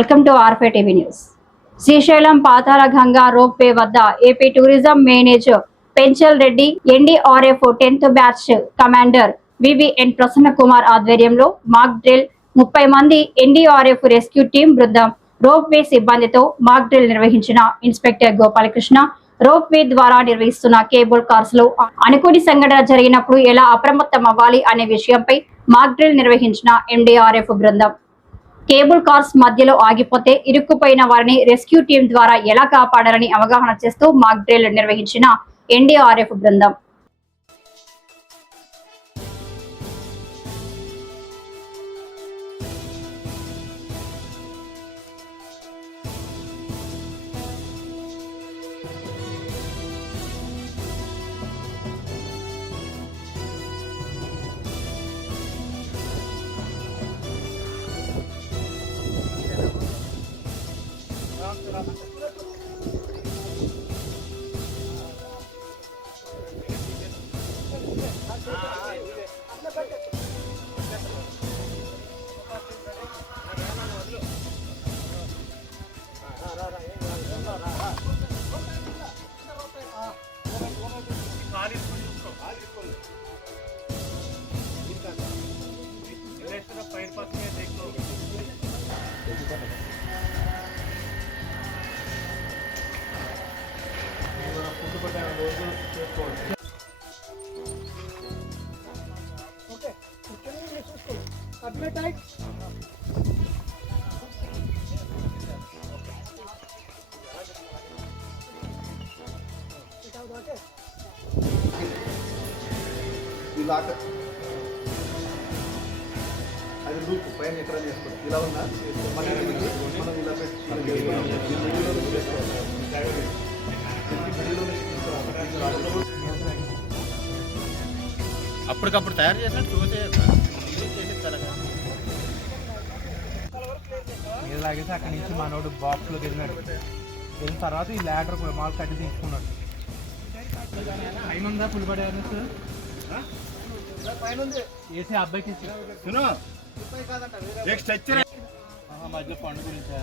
Welcome to ఆర్ఫే TV news. Srisailam Patala Ganga rope way వద్ద AP tourism manager Penchal Reddy, NDRF 10th batch commander VVN Prasanna Kumar ఆధ్వర్యంలో mock drill, 30 మంది NDRF rescue team బృందం rope way సిబ్బందితో mock drill నిర్వహించిన inspector Gopalakrishna, rope way ద్వారా నిర్వహిస్తున్న కేబుల్ కార్స్ లో అనుకోని సంఘటన జరిగినప్పుడు ఎలా అప్రమత్తం అవ్వాలి అనే విషయంపై మాక్ డ్రిల్ నిర్వహించిన ఎన్డీఆర్ఎఫ్ బృందం. కేబుల్ కార్స్ మధ్యలో ఆగిపోతే ఇరుక్కుపోయిన వారిని రెస్క్యూ టీం ద్వారా ఎలా కాపాడాలని అవగాహన చేస్తూ మాక్ డ్రిల్ నిర్వహించిన ఎన్డీఆర్ఎఫ్ బృందం. అది రూపు పైన ఎక్కడ చేసుకోవాలి, ఇలా ఉన్నా మనం ఇలా అప్పటికప్పుడు తయారు చేసినట్టు మీరు లాగేసి అక్కడి నుంచి మనోడు బాక్స్లోకి వెళ్ళినాడు. వెళ్ళిన తర్వాత ఈ ల్యాడర్ కూడా మాల్ కట్టి తీసుకున్నాడు. టైం ఉందా ఫుల్ పడే వేసి అబ్బాయికి మధ్య పండు గురించి